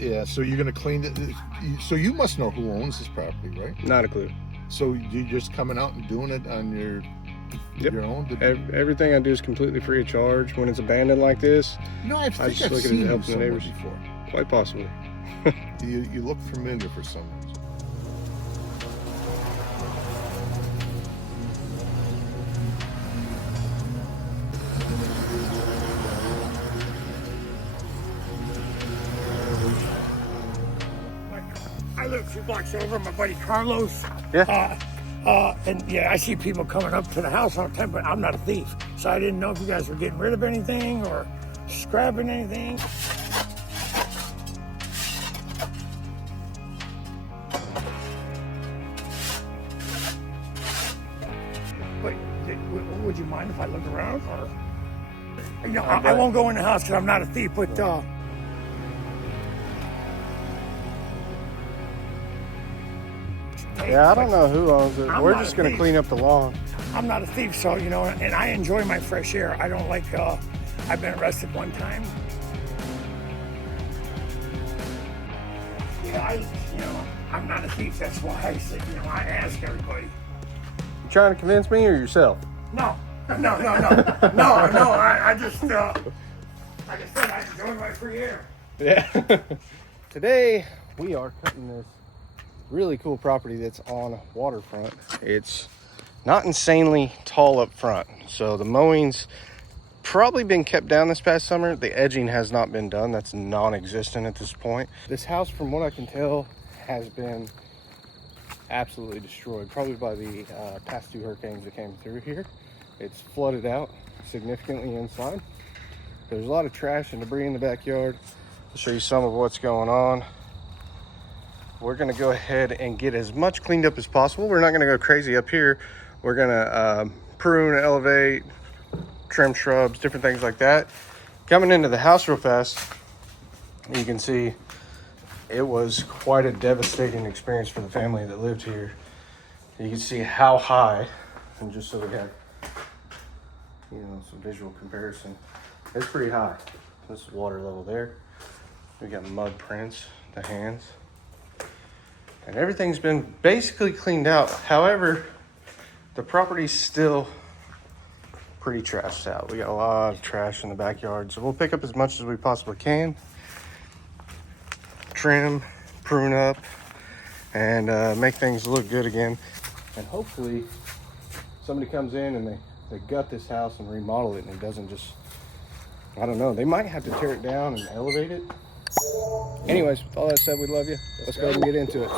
Yeah, so you're gonna clean it. So you must know who owns this property, right? Not a clue. So you're just coming out and doing it on your own? Everything I do is completely free of charge. When it's abandoned like this, No, I think just I've look at it seen you helping the somewhere neighbors. before. Quite possibly. You look familiar for some reason. I live a few blocks over, my buddy Carlos. Yeah. And yeah, I see people coming up to the house all the time, but I'm not a thief. So I didn't know if you guys were getting rid of anything or scrapping anything. But would you mind if I look around? Or, you know, I won't go in the house because I'm not a thief, but Yeah, I don't know who owns it. We're just going to clean up the lawn. I'm not a thief, so, you know, and I enjoy my fresh air. I don't like, I've been arrested one time. Yeah, you know, I'm not a thief. That's why I said, you know, I ask everybody. You trying to convince me or yourself? No, I just, like I said, I enjoy my free air. Yeah. Today, we are cutting this really cool property that's on waterfront. It's not insanely tall up front, so the mowing's probably been kept down this past summer. The edging has not been done. That's non-existent at this point. This house, from what I can tell, has been absolutely destroyed, probably by the past 2 hurricanes that came through here. It's flooded out significantly inside. There's a lot of trash and debris in the backyard. I'll show you some of what's going on. We're gonna go ahead and get as much cleaned up as possible. We're not gonna go crazy up here. We're gonna prune, elevate, trim shrubs, different things like that. Coming into the house real fast, you can see it was quite a devastating experience for the family that lived here. You can see how high, and just so we have, you know, some visual comparison, it's pretty high. This is water level there. We got mud prints, the hands. And everything's been basically cleaned out. However, the property's still pretty trashed out. We got a lot of trash in the backyard, so we'll pick up as much as we possibly can, trim, prune up, and make things look good again. And hopefully somebody comes in and they gut this house and remodel it, and it doesn't just, I don't know, they might have to tear it down and elevate it. Anyways, with all that said, we love you. Let's go ahead and get into it.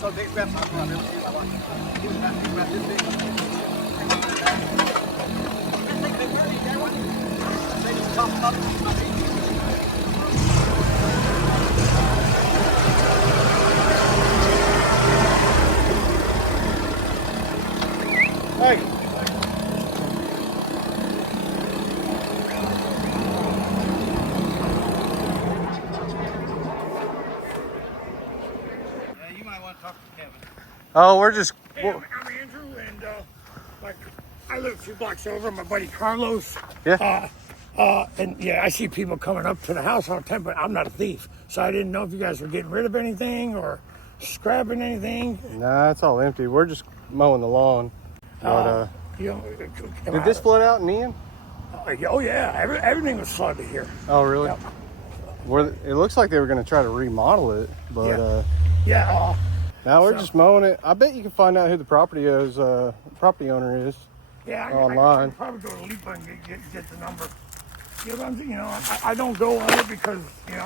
So big steps I've never seen my life. Hey. You might want to talk to Kevin. Oh, we're just. Hey, I'm Andrew, and like I live a few blocks over. My buddy Carlos. Yeah. And yeah, I see people coming up to the house all the time, but I'm not a thief, so I didn't know if you guys were getting rid of anything or scrapping anything. Nah, it's all empty. We're just mowing the lawn. But You know, did this flood out and in? oh yeah, everything was flooded here. Oh, really? Yep. It looks like they were going to try to remodel it, but Yeah. now we're So- just mowing it. I bet you can find out who the property owner is. Yeah, I Online. can probably go to Lipa and get the number. I don't go on it because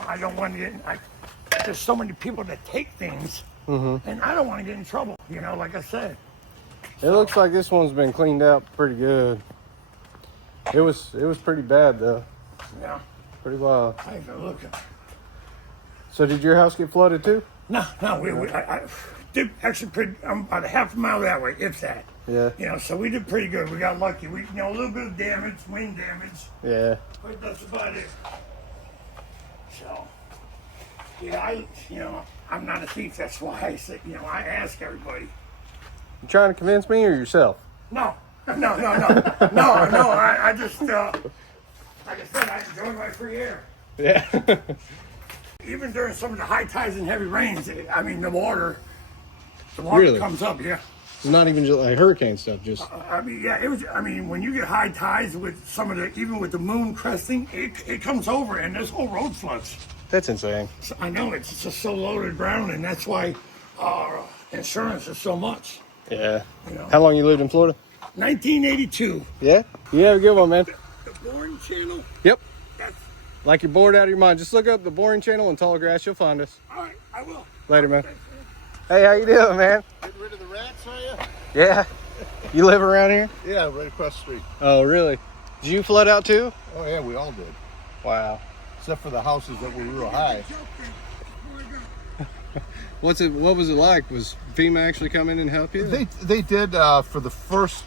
I don't want to get. There's so many people that take things, and I don't want to get in trouble. Like I said. It looks like this one's been cleaned out pretty good. It was pretty bad though. Yeah. Pretty wild. I ain't gonna look. So did your house get flooded too? No, I did actually I'm about a half a mile that way, if that. Yeah. So we did pretty good. We got lucky. We, a little bit of damage, wind damage, Yeah. but that's about it. So, yeah, I'm not a thief. That's why I say, I ask everybody. You trying to convince me or yourself? No. I just, like I said, I enjoy my free air. Yeah. Even during some of the high tides and heavy rains, the water Really? comes up, yeah. It's not even just like hurricane stuff, just It was. When you get high tides with some of even with the moon cresting, it comes over and this whole road floods. that's insane. So I know it's just so loaded ground, and that's why insurance is so much. Yeah. You know. How long you lived in Florida? 1982. Yeah. You have a good one, man. The Boring Channel. Yep. That's Like you're bored out of your mind. Just look up the Boring Channel in Tall Grass. You'll find us. all right. I will. Later, man. Thanks, man. Hey, how you doing, man? Getting rid of the rats, are you? Yeah. You live around here? Yeah, right across the street. Oh, really? Did you flood out too? Oh yeah, we all did. Wow. Except for the houses that were real high. What was it like? Was FEMA actually come in and help you? They did for the first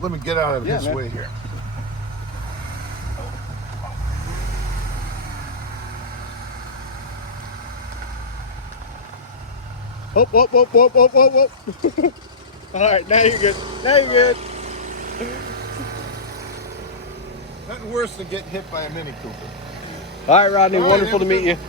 let me get out of his man. way here. Whoop, whoop, whoop, whoop, whoop, whoop, whoop. All right, now you're good. Now you're good. Nothing worse than getting hit by a Mini Cooper. All right, Rodney, All right, wonderful to have a meet good you.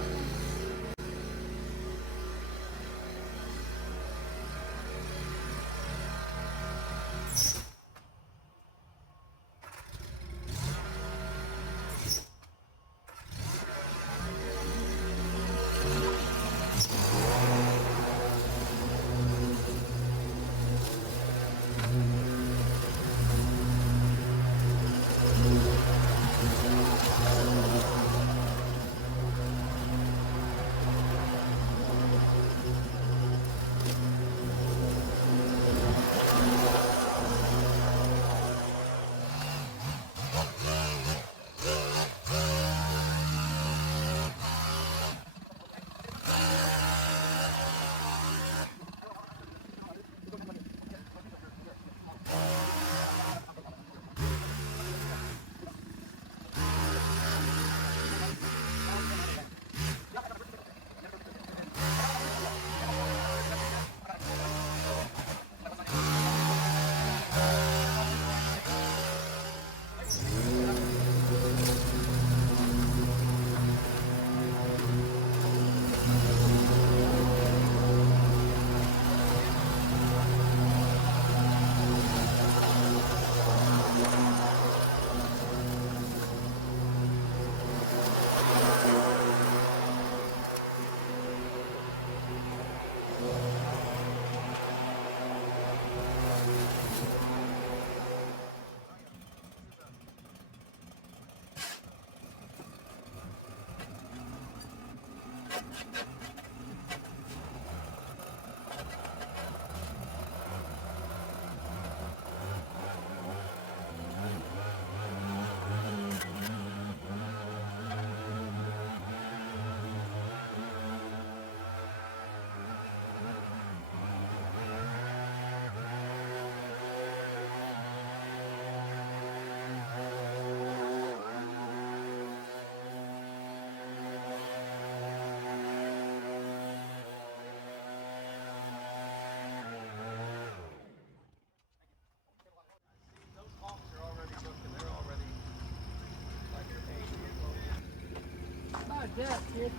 Yeah, kid.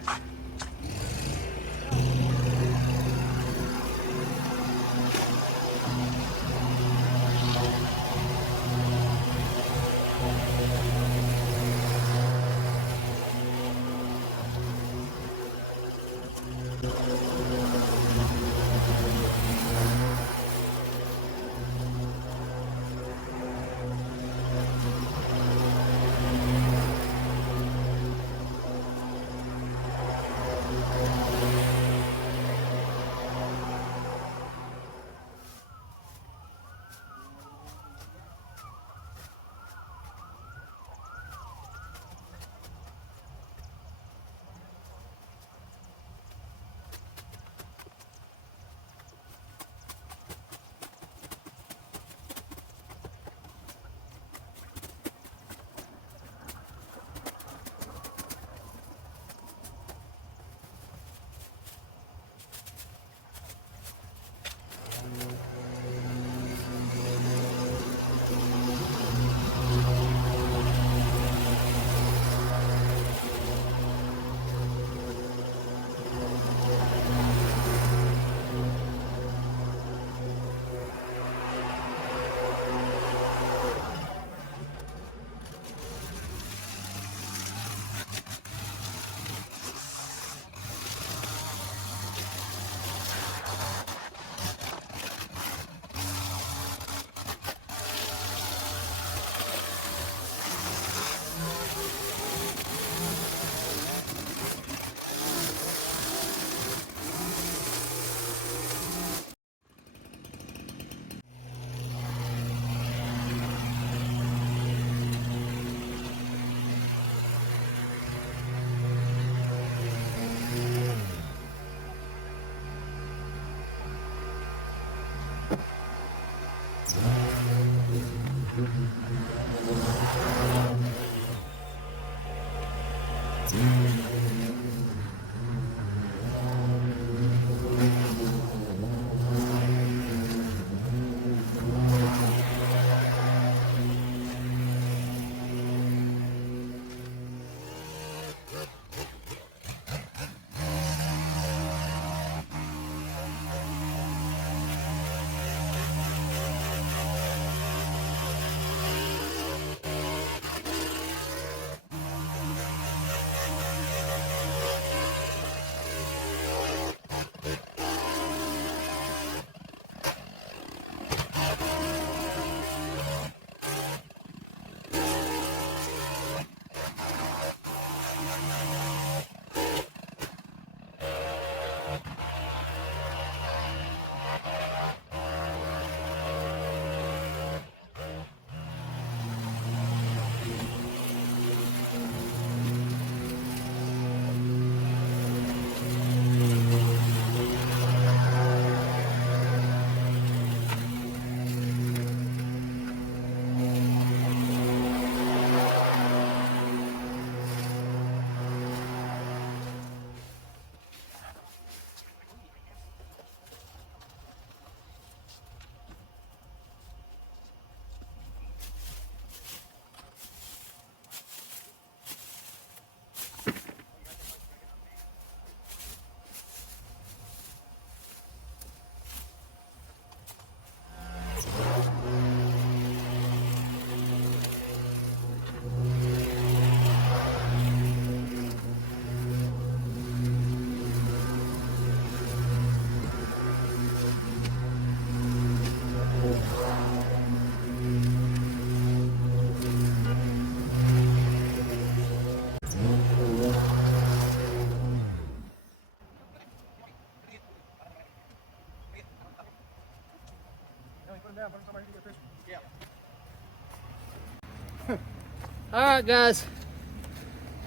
All right, guys,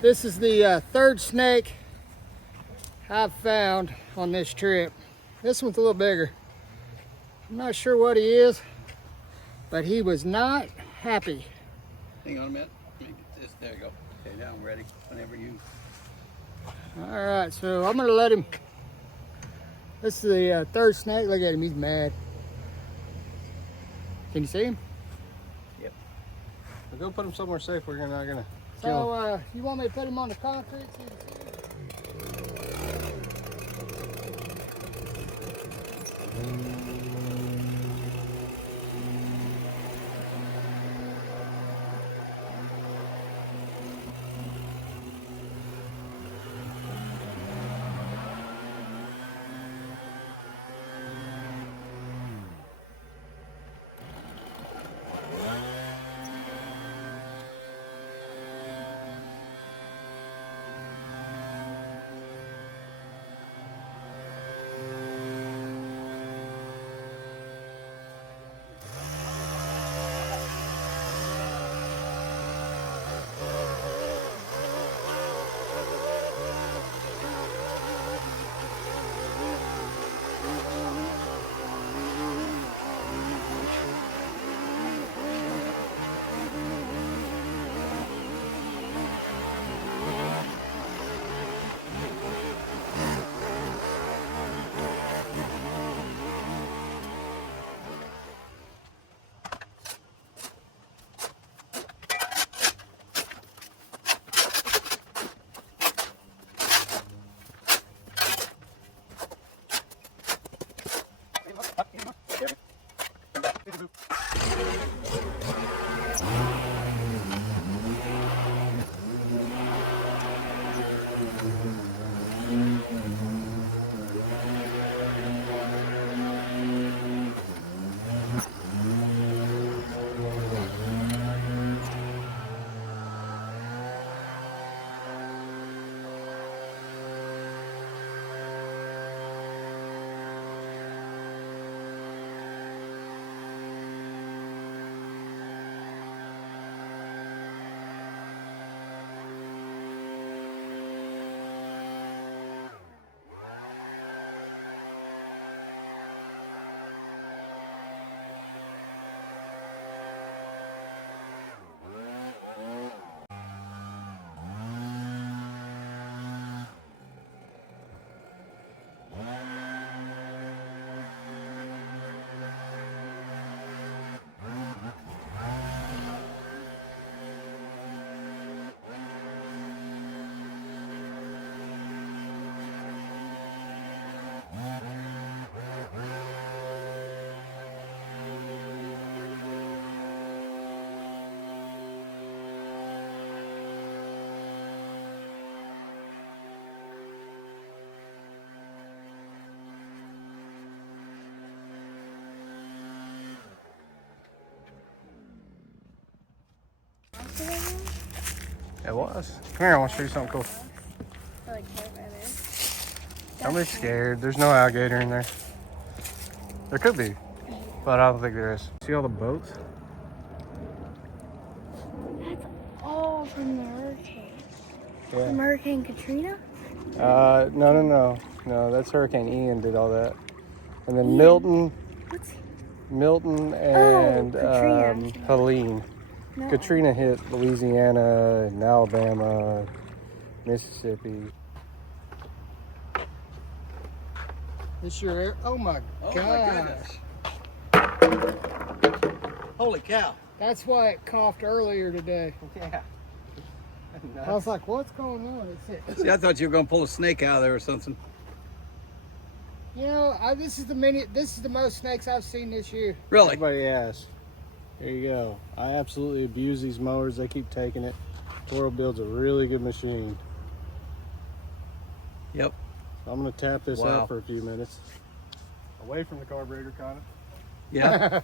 this is the third snake I've found on this trip. This one's a little bigger. I'm not sure what he is, but he was not happy. Hang on a minute. Let me get this. There you go. Okay, now I'm ready. Whenever you. All right, so I'm gonna let him. This is the third snake. Look at him, he's mad. Can you see him? Yep. We'll go put him somewhere safe. We're not gonna. So you want me to put him on the concrete so you can see him? It was. Come here, I want to show you something cool. I like caravanners. Don't be scared. There's no alligator in there. There could be, but I don't think there is. See all the boats? That's all from the hurricane. Yeah. From Hurricane Katrina? No, that's Hurricane Ian did all that. And then Ian? Milton and Katrina. Helene. No. Katrina hit Louisiana and Alabama, Mississippi. This your air? Oh my Oh gosh. my goodness. Holy cow. That's why it coughed earlier today. Yeah. I was like, what's going on? See, I thought you were going to pull a snake out of there or something. You know, this is the most snakes I've seen this year. Really? Everybody asks. There you go. I absolutely abuse these mowers. They keep taking it. Toro builds a really good machine. Yep. So I'm going to tap this Wow. out for a few minutes. Away from the carburetor, kind of. Yeah.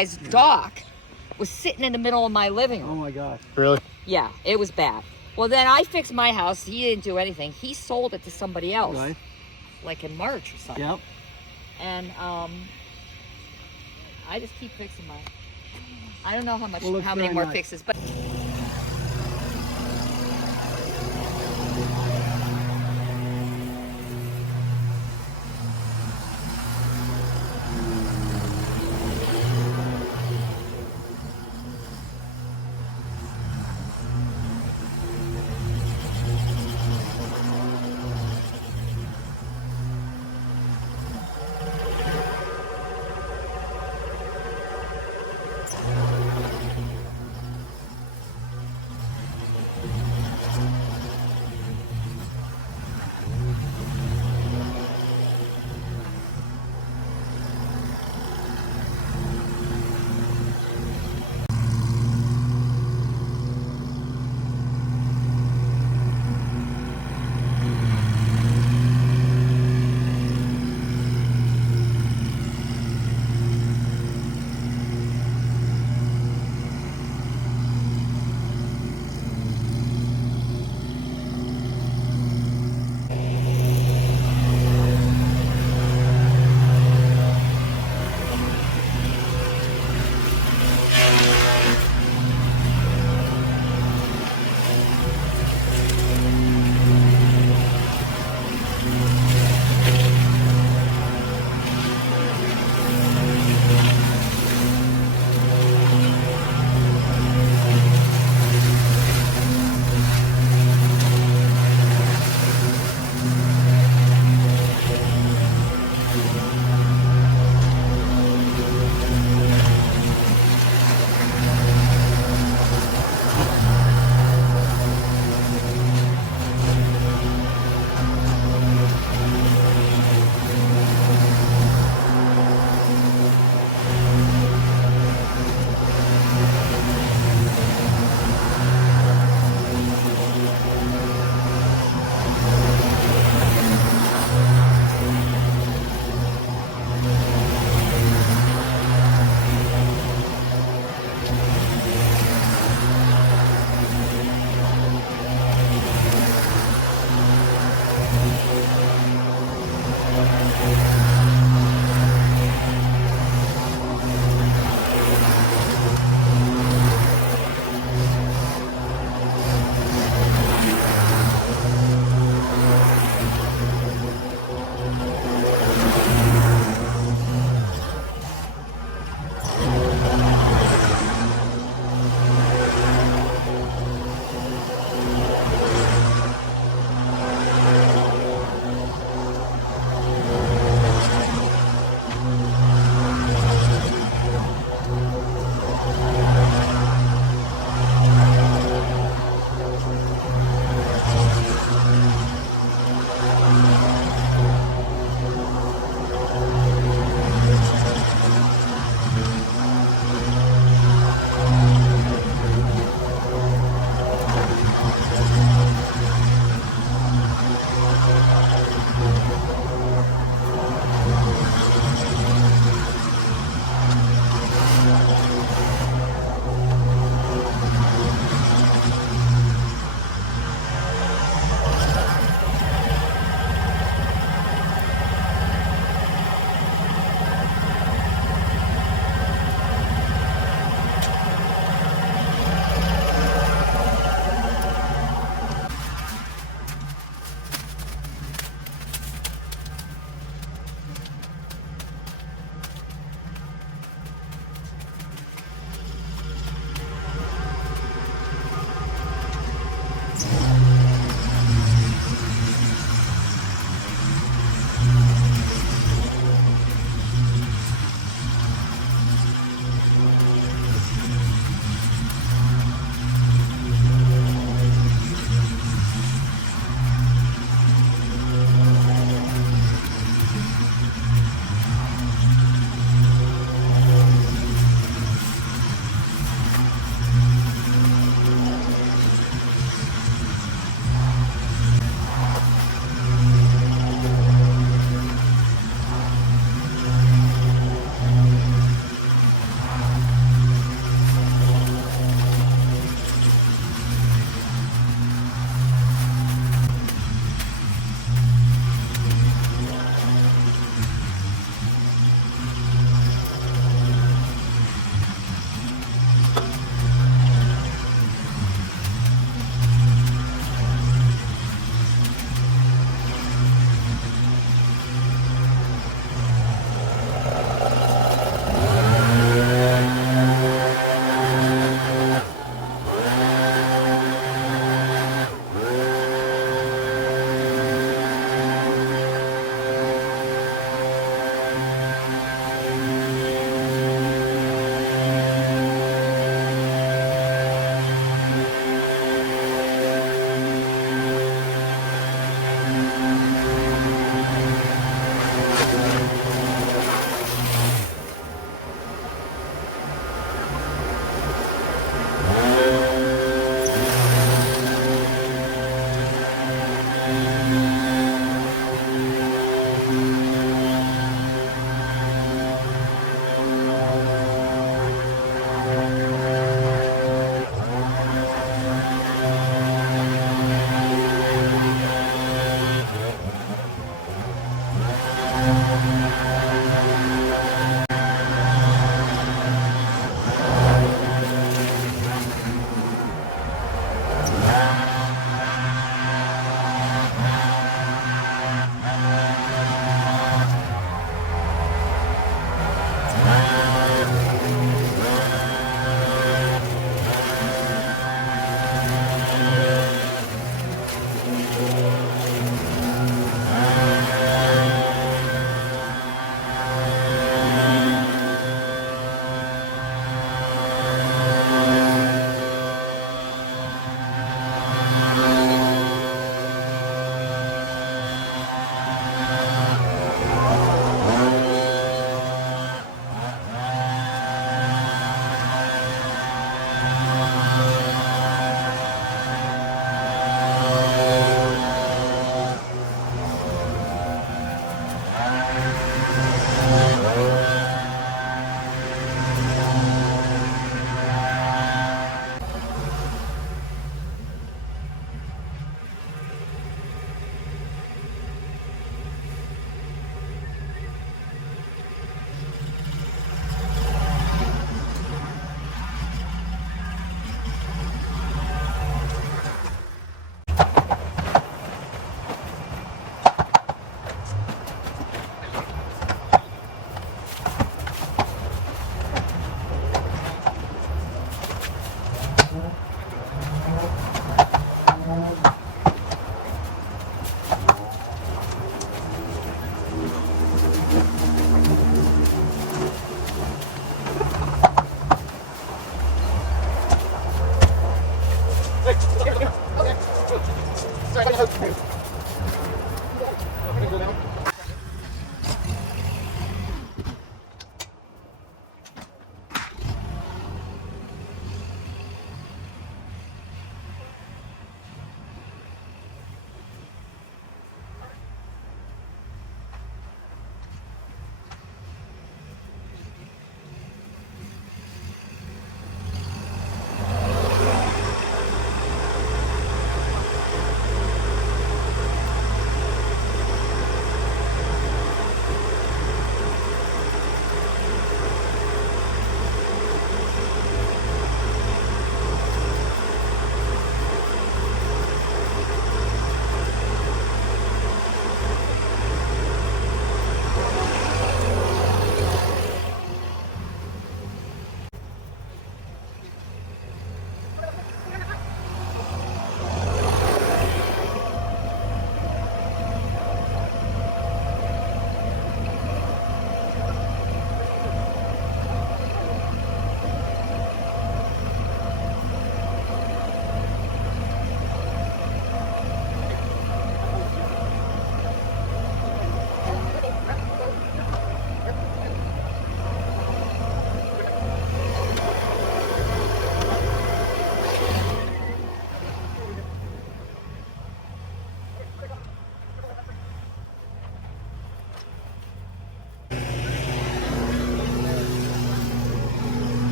guy's dock was sitting in the middle of my living room. Oh my gosh. Really? Yeah, it was bad. Well, then I fixed my house. He didn't do anything. He sold it to somebody else, Right. like in March or something. Yep. And I just keep fixing mine. I don't know how much, Well, looks how many very more nice. fixes, but.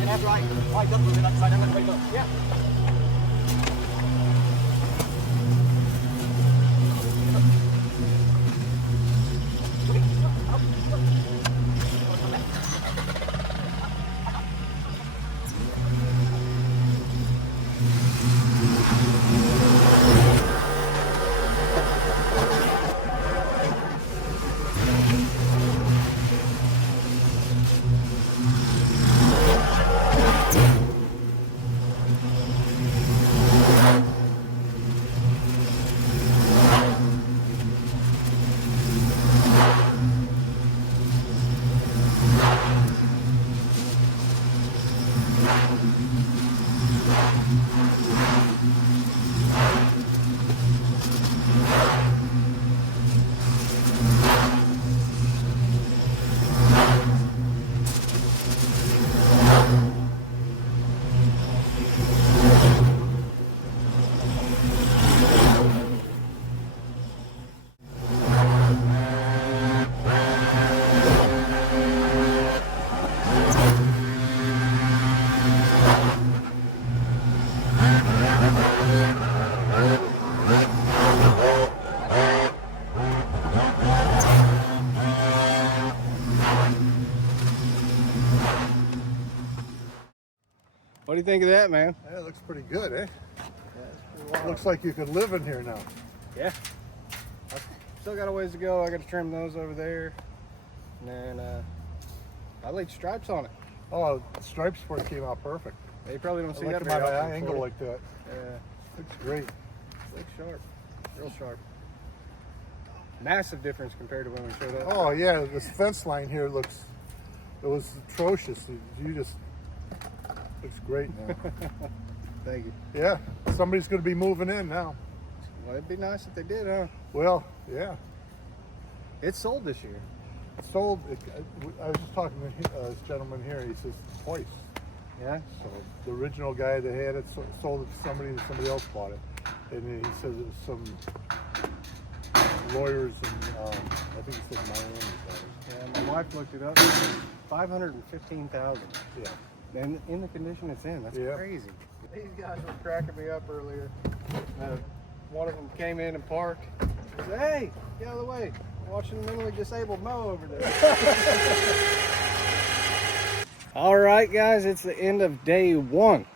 And after I up a little bit, I decided I'm going to go. Yeah. What do you think of that, man? Yeah, it looks pretty good, eh? Looks like you could live in here now. Yeah. I've still got a ways to go. I got to trim those over there. And then I laid stripes on it. Oh, the stripes for it came out perfect. Yeah, you probably don't see I like that them very at an often. angle like that. Yeah. Looks great. Looks sharp. Real sharp. Massive difference compared to when we showed up. Oh yeah, this fence line here it was atrocious. You just looks great now. Thank you. Yeah, somebody's going to be moving in now. Well, it'd be nice if they did, huh? Well, yeah. It's sold this year. Sold. I was just talking to this gentleman here. He says twice. Yeah? So the original guy that had it sold it to somebody, and somebody else bought it. And then he says it was some lawyers in, I think he said Miami. Yeah, my wife looked it up. 515,000. Yeah. And in the condition it's in, that's Yeah. crazy. These guys were cracking me up earlier. One of them came in and parked. He said, "Hey, get out of the way. I'm watching a mentally disabled mow over there." All right, guys, it's the end of day one.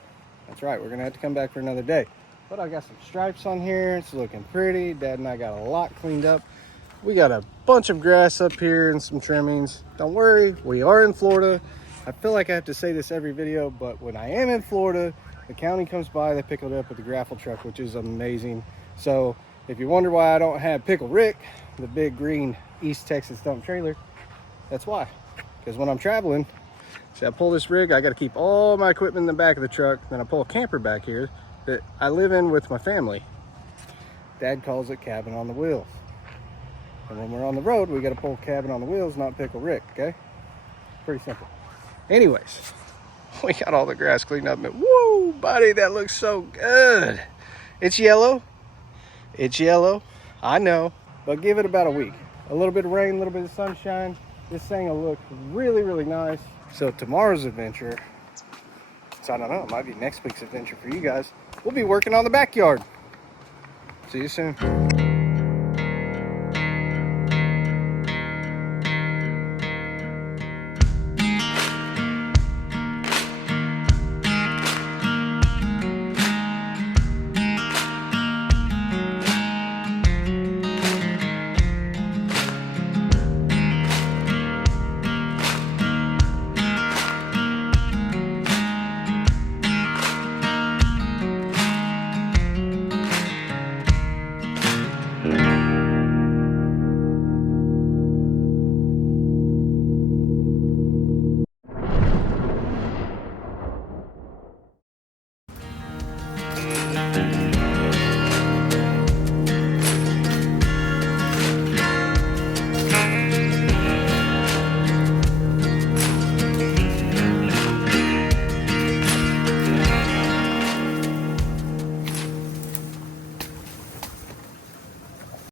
That's right, we're gonna have to come back for another day. But I got some stripes on here. It's looking pretty. Dad and I got a lot cleaned up. We got a bunch of grass up here and some trimmings. Don't worry, we are in Florida. I feel like I have to say this every video, but when I am in Florida, the county comes by, they pick it up with the gravel truck, which is amazing. So if you wonder why I don't have Pickle Rick, the big green East Texas dump trailer, that's why. Because when I'm traveling, see, I pull this rig, I got to keep all my equipment in the back of the truck. Then I pull a camper back here that I live in with my family. Dad calls it cabin on the wheels. And when we're on the road, we got to pull cabin on the wheels, not Pickle Rick, okay? Pretty simple. Anyways, we got all the grass cleaned up. And woo, buddy, that looks so good. It's yellow. It's yellow. I know. But give it about a week. A little bit of rain, a little bit of sunshine. This thing will look really, really nice. So tomorrow's adventure, so I don't know, it might be next week's adventure for you guys. We'll be working on the backyard. See you soon.